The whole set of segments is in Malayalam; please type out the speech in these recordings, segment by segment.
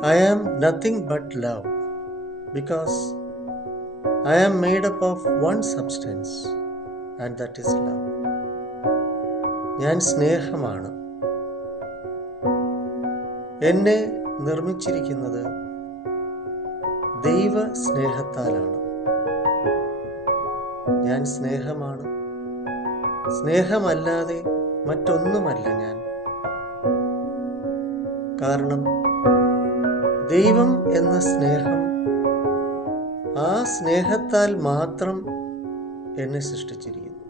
I am nothing but love because I am made up of one substance and that is love. ഞാൻ സ്നേഹമാണ്. എന്നെ നിർമ്മിച്ചിരിക്കുന്നത് ദൈവ സ്നേഹത്താലാണ്. ഞാൻ സ്നേഹമാണ്. സ്നേഹമല്ലാതെ മറ്റൊന്നുമല്ല ഞാൻ. കാരണം ദൈവം എന്ന സ്നേഹം, ആ സ്നേഹത്താൽ മാത്രം എന്നെ സൃഷ്ടിച്ചിരിക്കുന്നു.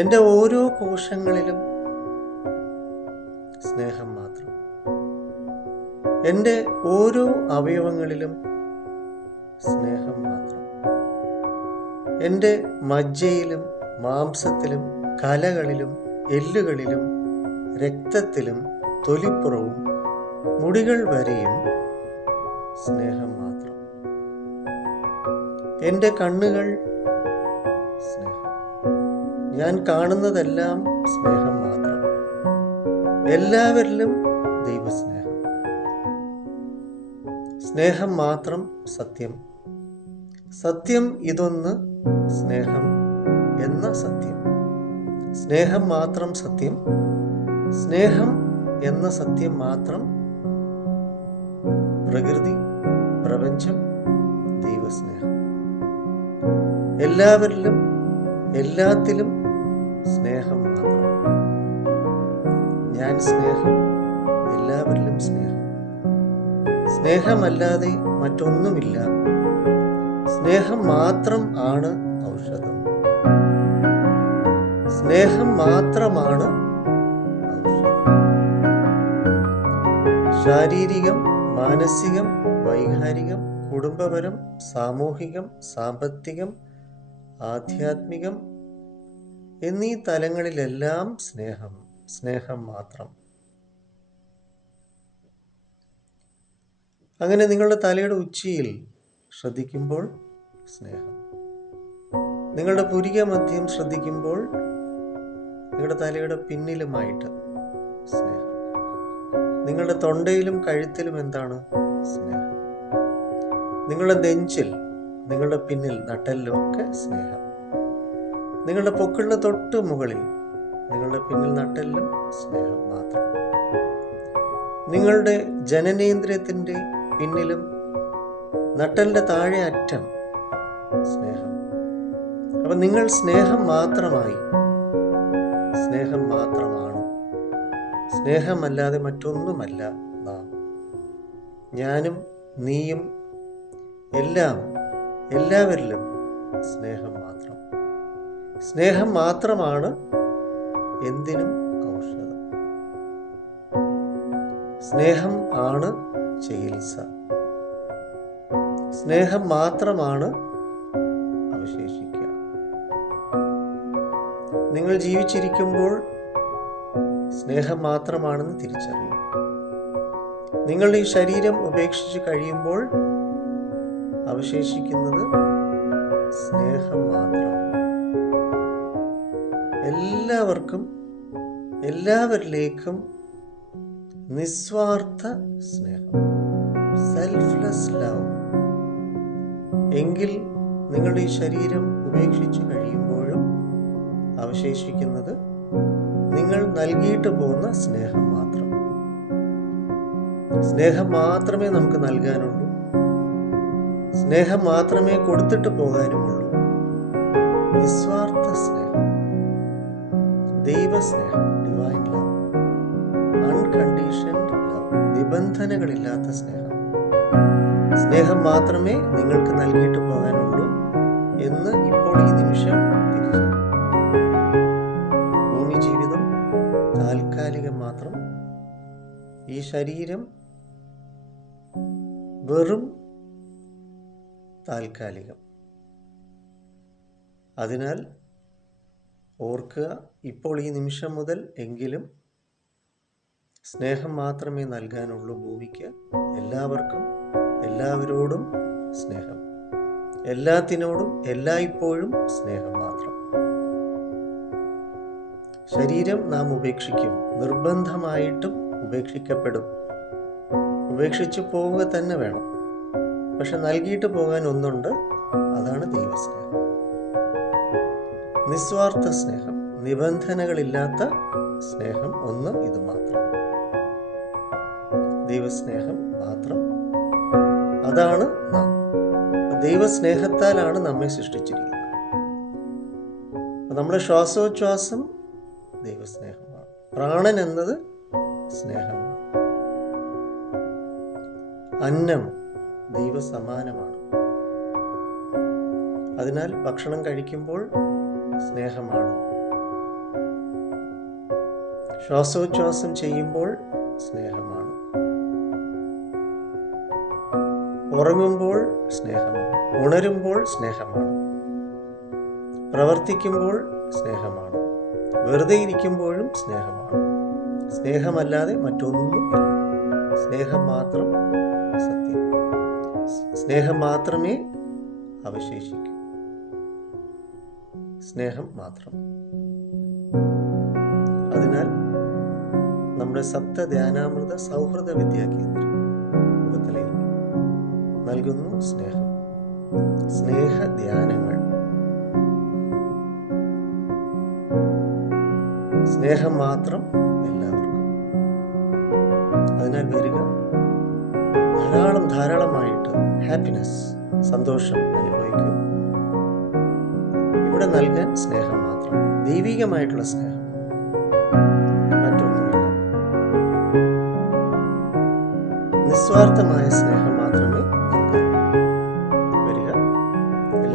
എൻ്റെ ഓരോ കോശങ്ങളിലും സ്നേഹം മാത്രം. എൻ്റെ ഓരോ അവയവങ്ങളിലും സ്നേഹം മാത്രം. എൻ്റെ മജ്ജയിലും മാംസത്തിലും കലകളിലും എല്ലുകളിലും രക്തത്തിലും തൊലിപ്പുറവും മുടികൾ വരെയും സ്നേഹം മാത്രം. എൻ്റെ കണ്ണുകൾ സ്നേഹം. ഞാൻ കാണുന്നതെല്ലാം സ്നേഹം മാത്രം. എല്ലാവരിലും ദൈവസ്നേഹം. സ്നേഹം മാത്രം സത്യം. സത്യം ഇതൊന്ന്, സ്നേഹം എന്ന സത്യം. സ്നേഹം മാത്രം സത്യം. സ്നേഹം എന്ന സത്യം മാത്രം പ്രകൃതി, പ്രപഞ്ചം, ദൈവസ്നേഹം. എല്ലാവരിലും എല്ലാത്തിലും സ്നേഹം മാത്രം. ഞാൻ സ്നേഹം, എല്ലാവരിലും സ്നേഹം. സ്നേഹമല്ലാതെ മറ്റൊന്നുമില്ല. സ്നേഹം മാത്രം ആണ് ഔഷധം. സ്നേഹം മാത്രമാണ് ഔഷധം. ശാരീരികം, മാനസികം, വൈകാരികം, കുടുംബപരം, സാമൂഹികം, സാമ്പത്തികം, ആധ്യാത്മികം എന്നീ തലങ്ങളിലെല്ലാം സ്നേഹം, സ്നേഹം മാത്രം. അങ്ങനെ നിങ്ങളുടെ തലയുടെ ഉച്ചിയിൽ ശ്രദ്ധിക്കുമ്പോൾ സ്നേഹം. നിങ്ങളുടെ പുരിക മധ്യം ശ്രദ്ധിക്കുമ്പോൾ നിങ്ങളുടെ തലയുടെ പിന്നിലുമായിട്ട് സ്നേഹം. നിങ്ങളുടെ തൊണ്ടയിലും കഴുത്തിലും എന്താണ്? സ്നേഹം. നിങ്ങളുടെ നെഞ്ചിൽ, നിങ്ങളുടെ പിന്നിൽ നട്ടെല്ലും ഒക്കെ സ്നേഹം. നിങ്ങളുടെ പൊക്കിളിന് തൊട്ട് മുകളിൽ, നിങ്ങളുടെ പിന്നിൽ നട്ടെല്ലും സ്നേഹം മാത്രം. നിങ്ങളുടെ ജനനേന്ദ്രിയത്തിൻ്റെ പിന്നിലും നട്ടെല്ലിൻ്റെ താഴെ അറ്റം സ്നേഹം. അപ്പം നിങ്ങൾ സ്നേഹം മാത്രമായി. സ്നേഹം മാത്രമാണ്. സ്നേഹമല്ലാതെ മറ്റൊന്നുമല്ല നാം. ഞാനും നീയും എല്ലാം, എല്ലാവരിലും സ്നേഹം മാത്രം. സ്നേഹം മാത്രമാണ് എന്തിനും ഔഷധം. സ്നേഹം ആണ് ചികിത്സ. സ്നേഹം മാത്രമാണ് അവശേഷിക്കുക. നിങ്ങൾ ജീവിച്ചിരിക്കുമ്പോൾ സ്നേഹം മാത്രമാണെന്ന് തിരിച്ചറിയും. നിങ്ങളുടെ ഈ ശരീരം ഉപേക്ഷിച്ച് കഴിയുമ്പോൾ അവശേഷിക്കുന്നത് സ്നേഹം മാത്രം. എല്ലാവർക്കും, എല്ലാവരിലേക്കും നിസ്വാർത്ഥ സ്നേഹം, സെൽഫ്ലെസ് ലവ്. എങ്കിൽ നിങ്ങളുടെ ഈ ശരീരം ഉപേക്ഷിച്ച് കഴിയുമ്പോഴും അവശേഷിക്കുന്നത് നിങ്ങൾ നൽകിയിട്ട് പോകുന്ന സ്നേഹം മാത്രം. സ്നേഹം മാത്രമേ നമുക്ക് നൽകാനുള്ളൂ. സ്നേഹം മാത്രമേ കൊടുത്തിട്ട് പോകാനുമുള്ളൂ. നിസ്വാർത്ഥ സ്നേഹം, ദൈവസ്നേഹം, ഡിവൈൻ ലവ്, അൺകണ്ടീഷൻഡ് ലവ്, നിബന്ധനകളില്ലാത്ത സ്നേഹം. സ്നേഹം മാത്രമേ നിങ്ങൾക്ക് നൽകിയിട്ട് പോകാനുള്ളൂ എന്ന് ഇപ്പോൾ ഈ നിമിഷം തിരിച്ചറിയും. ഭൂമി ജീവിതം താൽക്കാലികം മാത്രം. ഈ ശരീരം വെറും താൽക്കാലികം. അതിനാൽ ഓർക്കുക, ഇപ്പോൾ ഈ നിമിഷം മുതൽ എങ്കിലും സ്നേഹം മാത്രമേ നൽകാനുള്ളൂ ഭൂമിക്ക്. എല്ലാവർക്കും, എല്ലാവരോടും സ്നേഹം. എല്ലാത്തിനോടും എല്ലായ്പ്പോഴും സ്നേഹം മാത്രം. ശരീരം നാം ഉപേക്ഷിക്കും, നിർബന്ധമായിട്ടും ഉപേക്ഷിക്കപ്പെടും. ഉപേക്ഷിച്ച് പോവുക തന്നെ വേണം. പക്ഷെ നൽകിയിട്ട് പോകാൻ ഒന്നുണ്ട്, അതാണ് ദൈവസ്നേഹം. നിസ്വാർത്ഥ സ്നേഹം, നിബന്ധനകളില്ലാത്ത സ്നേഹം ഒന്ന് ഇത് മാത്രം. ദൈവസ്നേഹം മാത്രം, അതാണ് നാം. ദൈവസ്നേഹത്താലാണ് നമ്മെ സൃഷ്ടിച്ചിരിക്കുന്നത്. നമ്മുടെ ശ്വാസോച്ഛ്വാസം ദൈവസ്നേഹമാണ്. പ്രാണൻ എന്നത് സ്നേഹമാണ്. അന്നം ദൈവസമാനമാണ്. അതിനാൽ ഭക്ഷണം കഴിക്കുമ്പോൾ സ്നേഹമാണ്. ശ്വാസോച്ഛ്വാസം ചെയ്യുമ്പോൾ സ്നേഹമാണ്. ഉറങ്ങുമ്പോൾ സ്നേഹമാണ്. ഉണരുമ്പോൾ സ്നേഹമാണ്. പ്രവർത്തിക്കുമ്പോൾ സ്നേഹമാണ്. വെറുതെ ഇരിക്കുമ്പോഴും സ്നേഹമാണ്. സ്നേഹമല്ലാതെ മറ്റൊന്നുമില്ല. സ്നേഹം മാത്രം സത്യം. സ്നേഹം മാത്രമേ അവശേഷിക്കൂ. സ്നേഹം മാത്രം. അതിനാൽ നമ്മുടെ സപ്തധ്യാനാമൃത സൗഹൃദ വിദ്യാകേന്ദ്രം മുഖത്തലയിൽ നൽകുന്നു സ്നേഹം. സ്നേഹധ്യാനങ്ങൾ. സ്നേഹം മാത്രം എല്ലാവർക്കും. അതിനാൽ വരിക, ധാരാളമായിട്ട് ഹാപ്പിനെസ്, സന്തോഷം അനുഭവിക്കും. ഇവിടെ നൽകാൻ സ്നേഹം മാത്രം, ദൈവികമായിട്ടുള്ള സ്നേഹം, മറ്റൊന്നുമില്ല. നിസ്വാർത്ഥമായ സ്നേഹം മാത്രമേ നൽകാൻ. വരിക,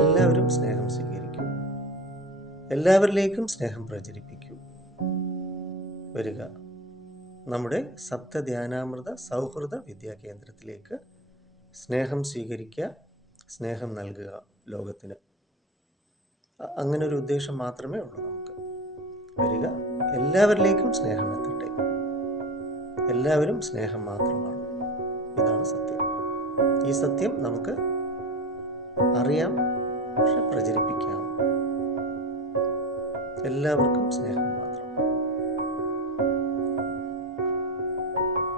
എല്ലാവരും സ്നേഹം സ്വീകരിക്കൂ. എല്ലാവരിലേക്കും സ്നേഹം പ്രചരിപ്പിക്കൂ. വരിക, നമ്മുടെ സപ്തധ്യാനാമൃത സൗഹൃദ വിദ്യാകേന്ദ്രത്തിലേക്ക് സ്നേഹം സ്വീകരിക്കുക, സ്നേഹം നൽകുക ലോകത്തിന്. അങ്ങനെ ഒരു ഉദ്ദേശം മാത്രമേ ഉള്ളൂ നമുക്ക്. വരിക, എല്ലാവരിലേക്കും സ്നേഹം എത്തട്ടെ. എല്ലാവരും സ്നേഹം മാത്രമാണ്. ഇതാണ് സത്യം. ഈ സത്യം നമുക്ക് അറിയാം, പക്ഷെ പ്രചരിപ്പിക്കാം. എല്ലാവർക്കും സ്നേഹം.